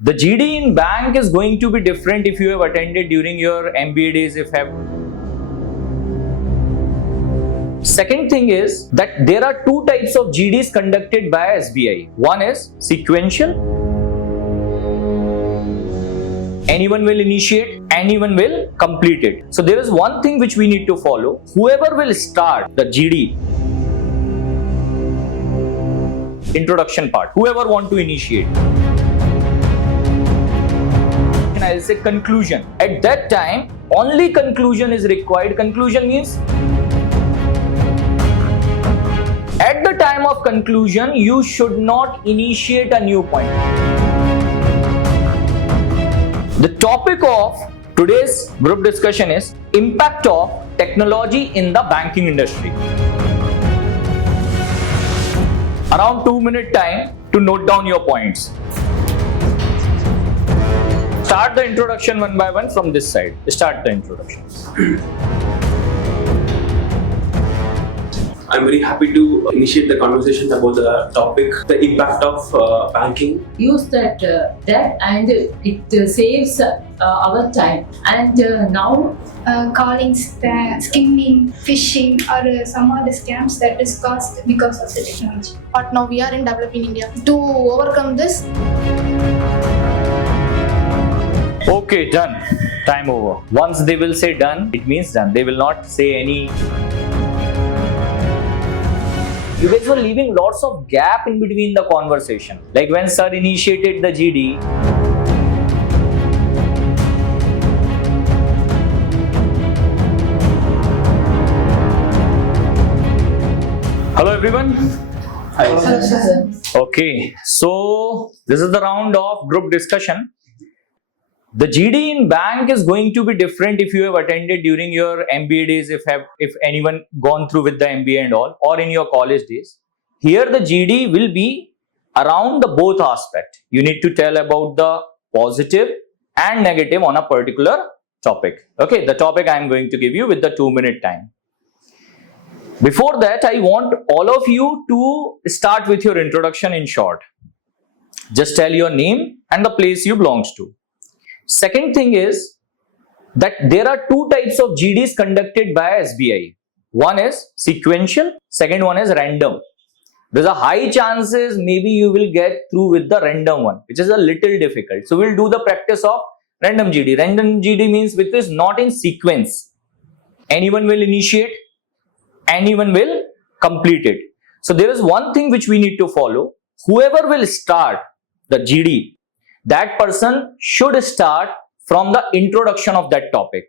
The GD in bank is going to be different if you have attended during your MBA days. Second thing is that there are two types of GDs conducted by SBI. One is sequential. Anyone will initiate, anyone will complete it. So there is one thing which we need to follow. Whoever will start the GD introduction part, whoever want to initiate, and I'll say conclusion. At that time, only conclusion is required. Conclusion means at the time of conclusion, you should not initiate a new point. The topic of today's group discussion is impact of technology in the banking industry. Around 2-minute time to note down your points. Start the introduction one by one from this side. Start the introduction. I'm very happy to initiate the conversation about the topic, the impact of banking. Use that and it saves our time. And now calling, skimming, phishing, or some other scams that is caused because of the technology. But now we are in developing India. To overcome this. Okay, done. Time over. Once they will say done, it means done. They will not say any. You guys were leaving lots of gap in between the conversation. Like when sir initiated the GD. Hello everyone. Hello, sir. Okay, so this is the round of group discussion. The GD in bank is going to be different if you have attended during your MBA days, if anyone gone through with the MBA and all, or in your college days. Here the GD will be around the both aspect. You need to tell about the positive and negative on a particular topic. Okay, the topic I am going to give you with the 2-minute time. Before that, I want all of you to start with your introduction in short. Just tell your name and the place you belongs to. Second thing is that there are two types of GDs conducted by SBI. One is sequential, second one is random. There's a high chances maybe you will get through with the random one, which is a little difficult. So we'll do the practice of random GD. Random GD means which is not in sequence. Anyone will initiate, anyone will complete it. So there is one thing which we need to follow. Whoever will start the GD, that person should start from the introduction of that topic.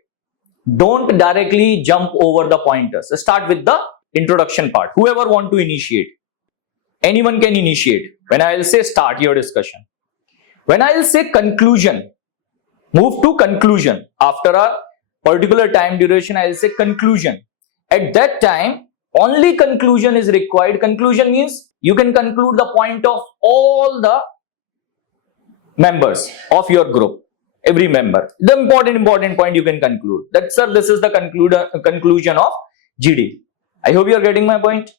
Don't directly jump over the pointers. Start with the introduction part. Whoever want to initiate, anyone can initiate. When I will say start your discussion. When I will say conclusion, move to conclusion. After a particular time duration, I will say conclusion. At that time, only conclusion is required. Conclusion means you can conclude the point of all the members of your group, every member. The important point you can conclude. That sir, this is the conclusion of GD. I hope you are getting my point.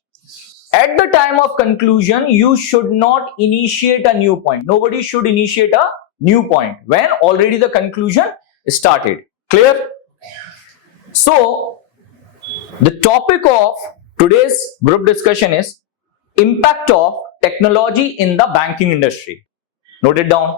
At the time of conclusion, you should not initiate a new point. Nobody should initiate a new point when already the conclusion started. Clear? So, the topic of today's group discussion is impact of technology in the banking industry. Note it down.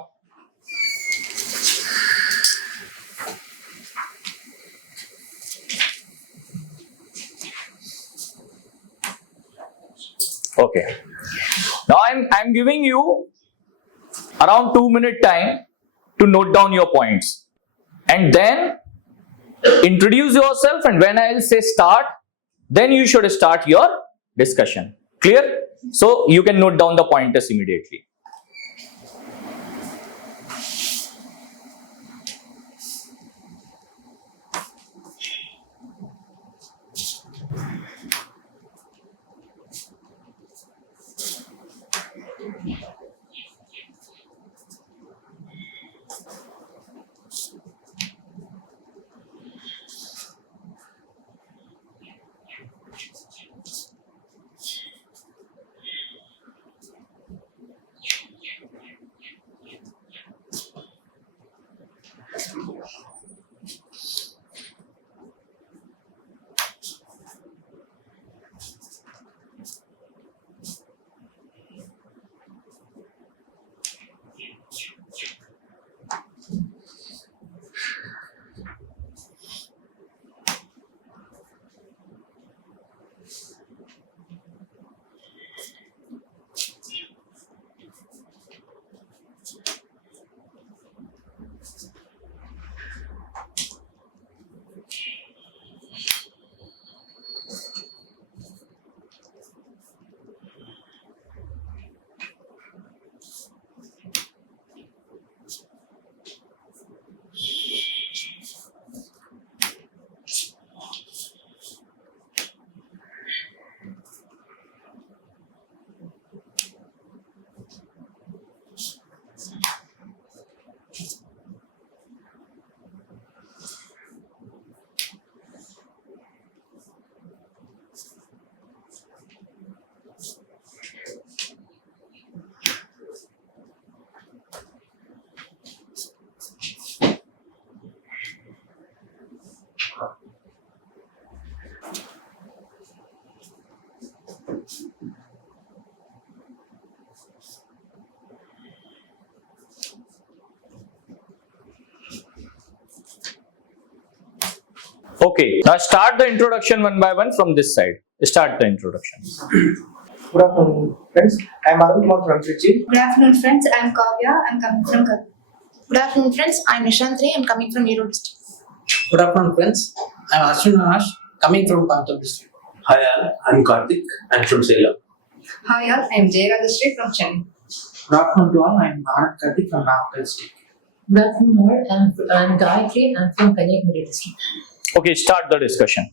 Okay. Now I'm giving you around 2-minute time to note down your points. And then introduce yourself, and when I'll say start, then you should start your discussion. Clear? So you can note down the pointers immediately. Okay, now start the introduction one by one from this side. Start the introduction. Good afternoon, friends. I am Arun Kumar from Trichy. Good afternoon, friends. I'm Kavya. I'm coming from Kavya. Good afternoon, friends. I'm Nishantri. I'm coming from Erode district. Good afternoon, friends. I'm Ashwin Nash, coming from Coimbatore district. Hi, all. I'm Karthik. I'm from Salem. Hi, all. I'm Jayagradhi from Chennai. Good afternoon to all. I am Anand Karthik from Nagpur district. Good afternoon, all. I'm Gayatri. I'm from Kanyakumari district. Okay, start the discussion.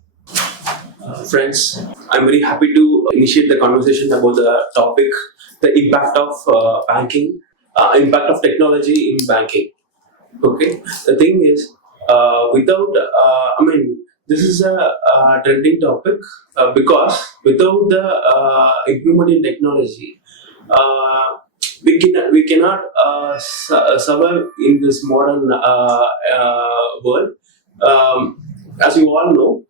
Friends, I'm very happy to initiate the conversation about the topic, the impact of banking, impact of technology in banking. Okay, the thing is, this is a trending topic because without the improvement in technology, we cannot survive in this modern world. As you all know,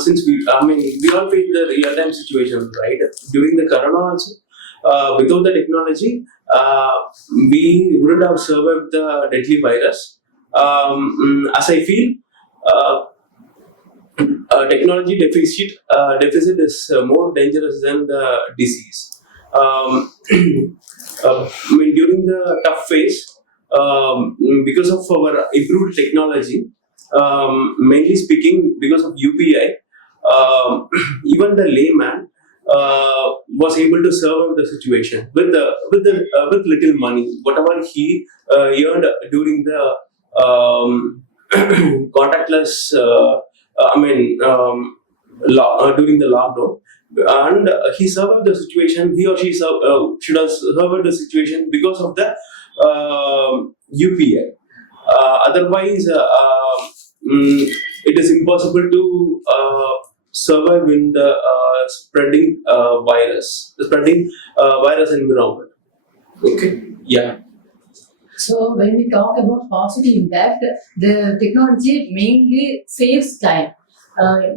since we all face the real-time situation, right? During the corona also, without the technology, we wouldn't have survived the deadly virus. As I feel, technology deficit is more dangerous than the disease. During the tough phase, because of our improved technology, mainly speaking, because of UPI, even the layman was able to survive the situation with little money, whatever he earned during the contactless. During the lockdown, and he survived the situation. He or she should have survived the situation because of the UPI. Otherwise, it is impossible to survive in the spreading virus environment. Okay, yeah. So when we talk about positive impact, the technology mainly saves time.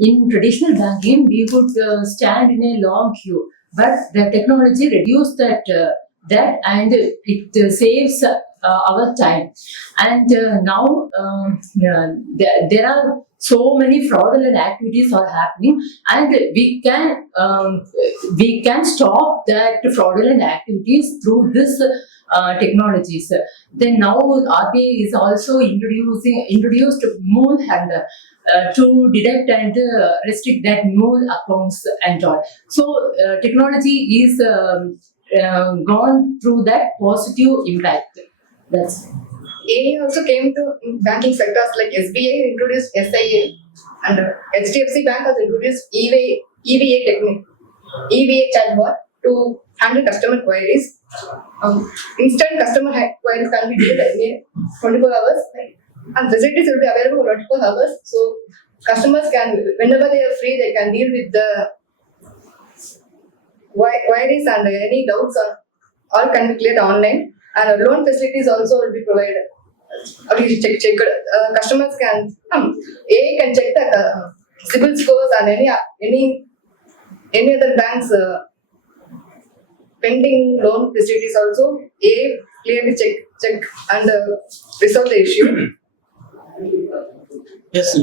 In traditional banking, we would stand in a long queue, but the technology reduced that and it saves our time. And now there are so many fraudulent activities are happening, and we can stop that fraudulent activities through this technologies. Then now RBI is also introduced mole handler to detect and restrict that mole accounts and all. So technology is gone through that positive impact. That's AI also came to banking sectors like SBI introduced SIA and HDFC Bank has introduced EVA technique, EVA chatbot to handle customer queries. Instant customer queries can be dealt in 24 hours and facilities will be available for 24 hours. So customers can, whenever they are free, they can deal with the queries and any doubts all can be cleared online. And loan facilities also will be provided. Customers can AI can check the CIBIL scores and any other banks pending loan facilities also. AI clearly check and resolve the issue. Yes,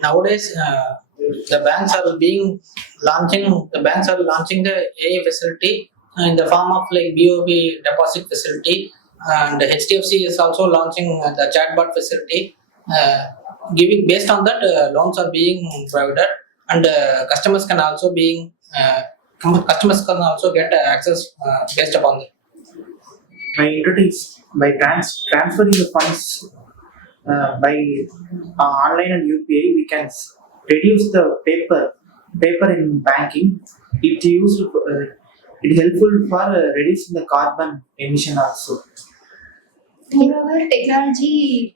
nowadays the banks are launching the AI facility in the form of like BOB deposit facility, and HDFC is also launching the chatbot facility. Giving based on that, loans are being provided, and customers can also get access based upon that. By transferring the funds by online and UPI, we can reduce the paper in banking. It is helpful for reducing the carbon emission also. Moreover, technology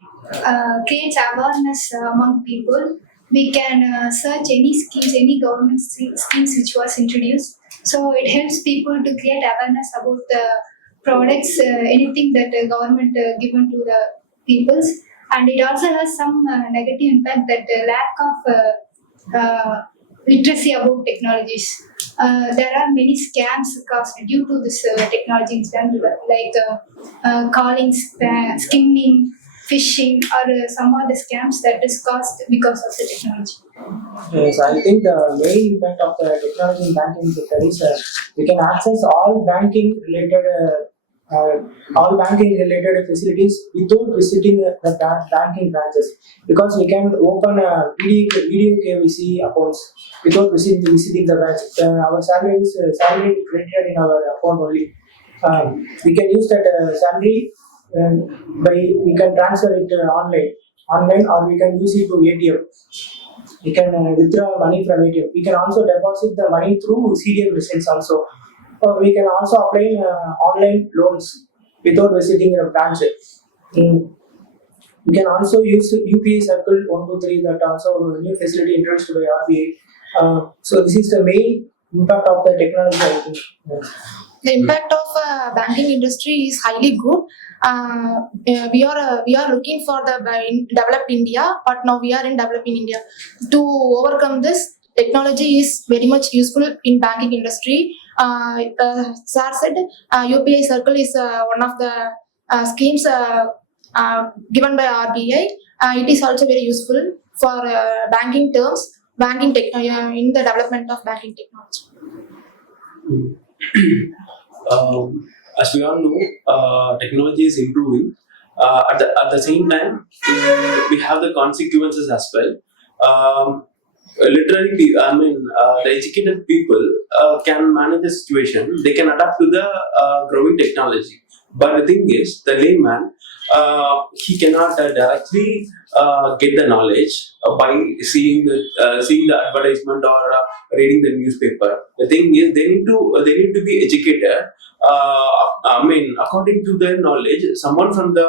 creates awareness among people. We can search any schemes, any government schemes which was introduced. So it helps people to create awareness about the products, anything that the government given to the peoples. And it also has some negative impact, that lack of literacy about technologies. There are many scams caused due to this technology incident, like calling, skimming, phishing or some other scams that is caused because of the technology. Yes, I think the main impact of the technology in banking sector is we can access all banking related facilities without visiting the banking branches, because we can open video KYC accounts without visiting the branch. Our salary credited in our account only. We can use that salary we can transfer it online, or we can use it to ATM. We can withdraw money from ATM. We can also deposit the money through CDM machines also. We can also apply online loans without visiting a branch. We can also use UPI Circle 123, that also a new facility introduced by RBI. So this is the main impact of the technology, I think. The impact of banking industry is highly good. We are looking for the developed India, but now we are in developing India. To overcome this, technology is very much useful in banking industry. Sir said UPI Circle is one of the schemes given by RBI. It is also very useful for banking terms, in the development of banking technology. As we all know, technology is improving. At the same time, we have the consequences as well. Literally, the educated people can manage the situation. They can adapt to the growing technology. But the thing is, the layman, he cannot directly get the knowledge by seeing the advertisement or reading the newspaper. The thing is, they need to be educated. According to their knowledge, someone from the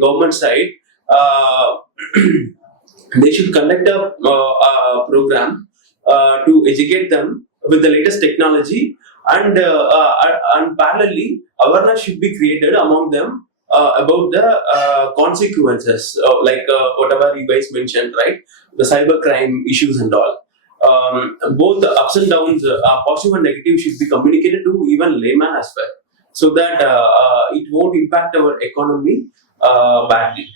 government side, they should conduct a program to educate them with the latest technology, and parallelly, awareness should be created among them about the consequences, like whatever you guys mentioned, right? The cybercrime issues and all. Both the ups and downs, positive and negative, should be communicated to even layman as well, so that it won't impact our economy badly.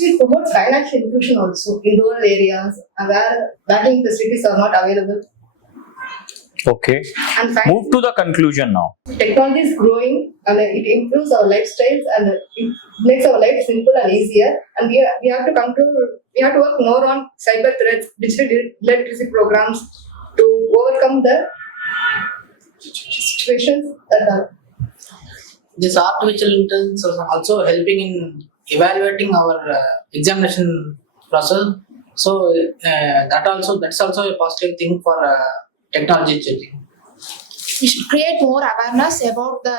It promotes financial inclusion also in rural areas where banking facilities are not available. Okay. And Move to the conclusion now. technology is growing and it improves our lifestyles and it makes our life simple and easier. And we have to work more on cyber threats, digital literacy programs to overcome the situations that are. This artificial intelligence is also helping in evaluating our examination process. So that's also a positive thing for technology changing. We should create more awareness about the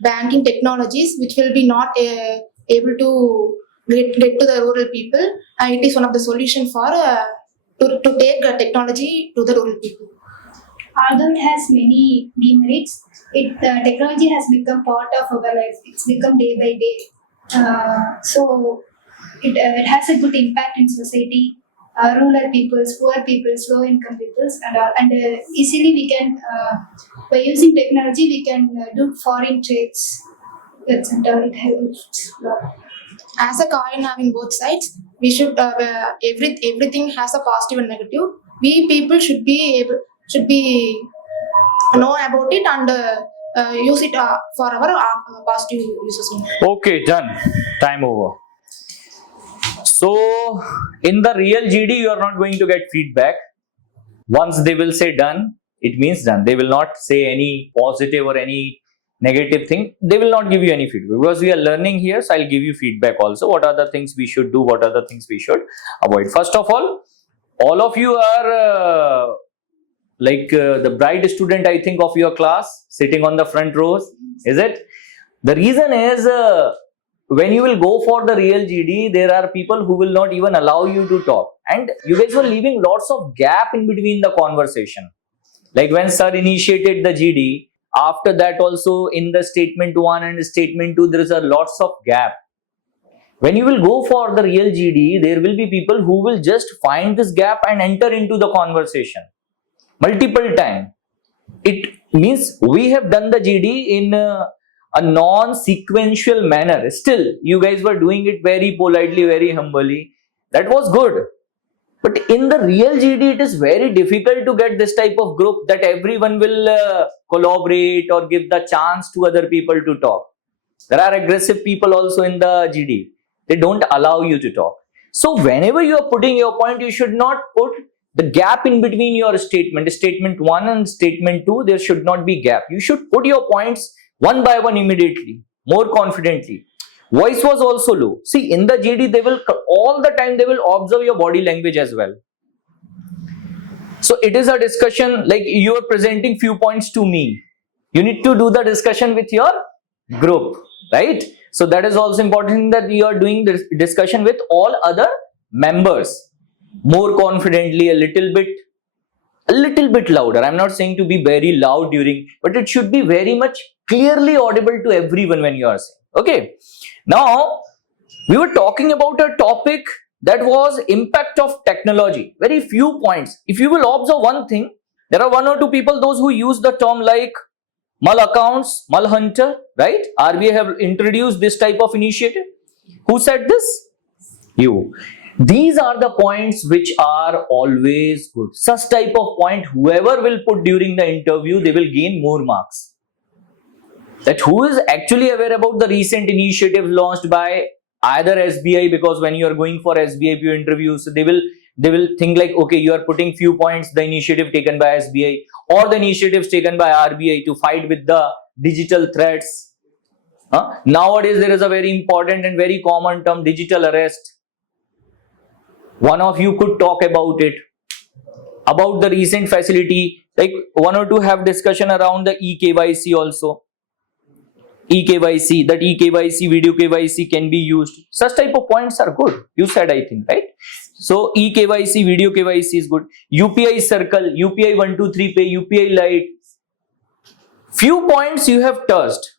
banking technologies, which will be not able to get to the rural people. And it is one of the solutions for to take technology to the rural people. Although it has many demerits, technology has become part of our life. It's become day by day. So it has a good impact in society. Rural peoples, poor peoples, low income peoples, and easily we can, by using technology, we can do foreign trades. Etc. It helps a lot. As a coin having both sides, we should everything has a positive and negative. We people should be know about it and use it for our positive uses. Okay, done. Time over. So, in the real GD, you are not going to get feedback. Once they will say done, it means done. They will not say any positive or any negative thing. They will not give you any feedback because we are learning here. So, I'll give you feedback also. What are the things we should do? What are the things we should avoid? First of all of you are the bright student, I think, of your class, sitting on the front rows. Is it? The reason is when you will go for the real GD, there are people who will not even allow you to talk. And you guys were leaving lots of gap in between the conversation. Like when sir initiated the GD, after that also in the statement 1 and statement 2, there is a lots of gap. When you will go for the real GD, there will be people who will just find this gap and enter into the conversation multiple times. It means we have done the GD in a non-sequential manner. Still, you guys were doing it very politely, very humbly. That was good. But in the real GD, it is very difficult to get this type of group that everyone will collaborate or give the chance to other people to talk. There are aggressive people also in the GD. They don't allow you to talk. So whenever you are putting your point, you should not put the gap in between your statement 1 and statement 2. There should not be gap. You should put your points one by one immediately, more confidently. Voice was also low. See, in the GD, they will all the time they will observe your body language as well. So it is a discussion like you are presenting few points to me. You need to do the discussion with your group, right? So that is also important that you are doing this discussion with all other members more confidently, a little bit louder. I'm not saying to be very loud during, but it should be very much clearly audible to everyone when you are saying. Okay. Now, we were talking about a topic that was impact of technology. Very few points. If you will observe one thing, there are 1 or 2 people, those who use the term like Mull accounts, Mull hunter, right? RBI have introduced this type of initiative. Who said this? You. These are the points which are always good. Such type of point, whoever will put during the interview, they will gain more marks. That who is actually aware about the recent initiative launched by either SBI, because when you are going for SBI PO interviews, they will think like, okay, you are putting few points, the initiative taken by SBI or the initiatives taken by RBI to fight with the digital threats. Nowadays, there is a very important and very common term, digital arrest. One of you could talk about it, about the recent facility, like 1 or 2 have discussion around the eKYC also. eKYC, that eKYC, video KYC can be used. Such type of points are good. You said, I think, right? So eKYC, video KYC is good. UPI circle, UPI 123 pay, UPI Lite. Few points you have touched,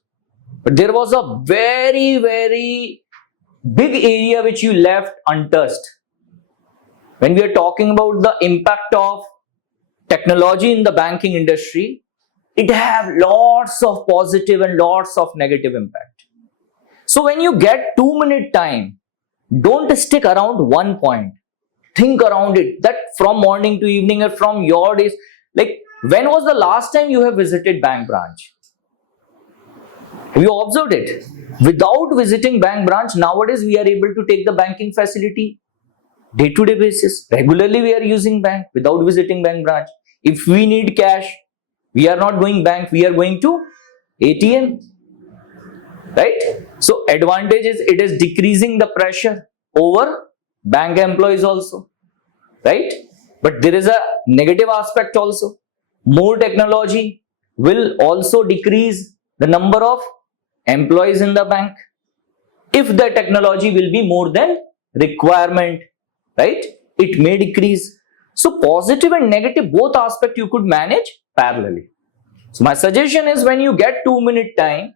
but there was a very, very big area which you left untouched. When we are talking about the impact of technology in the banking industry, it have lots of positive and lots of negative impact. So when you get 2-minute time, don't stick around one point. Think around it, that from morning to evening or from your days. Like, when was the last time you have visited bank branch? Have you observed it? Without visiting bank branch, nowadays we are able to take the banking facility day-to-day basis. Regularly we are using bank without visiting bank branch. If we need cash, we are not going bank, we are going to ATM, right? So advantage is it is decreasing the pressure over bank employees also, right? But there is a negative aspect also. More technology will also decrease the number of employees in the bank if the technology will be more than requirement, right? It may decrease. So positive and negative, both aspects you could manage parallelly. So my suggestion is, when you get 2-minute time,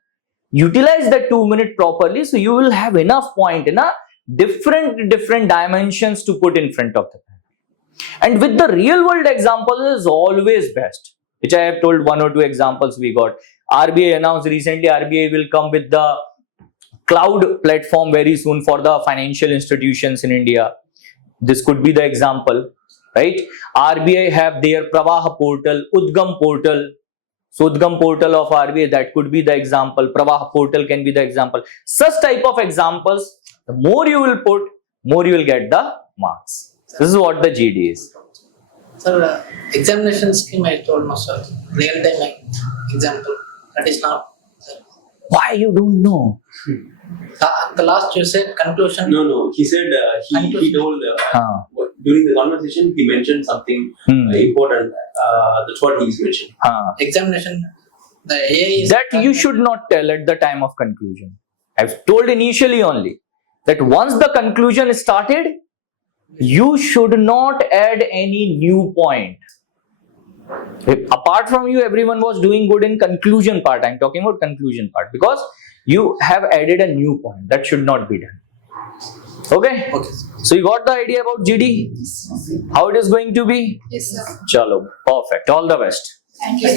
utilize that 2 minute properly, so you will have enough point in a different dimensions to put in front of the bank. And with the real world example is always best, which I have told 1 or 2 examples we got. RBI announced recently, RBI will come with the cloud platform very soon for the financial institutions in India. This could be the example, right? RBI have their Pravaha portal, Udgam portal. So Udgam portal of RBI, that could be the example. Pravaha portal can be the example. Such type of examples, the more you will put, more you will get the marks. This is what the GD is. Sir, examination scheme I told no, sir. Real time example. That is not. Why you don't know? The last you said conclusion. No. He said he told during the conversation he mentioned something important. That's what he's mentioned. Examination. The AI is That you should not tell at the time of conclusion. I've told initially only that once the conclusion is started, you should not add any new point. Apart from you, everyone was doing good in conclusion part. I'm talking about conclusion part, because you have added a new point. That should not be done. Okay? Okay. So you got the idea about GD? How it is going to be? Yes, sir. Chalo. Perfect. All the best. Thank you.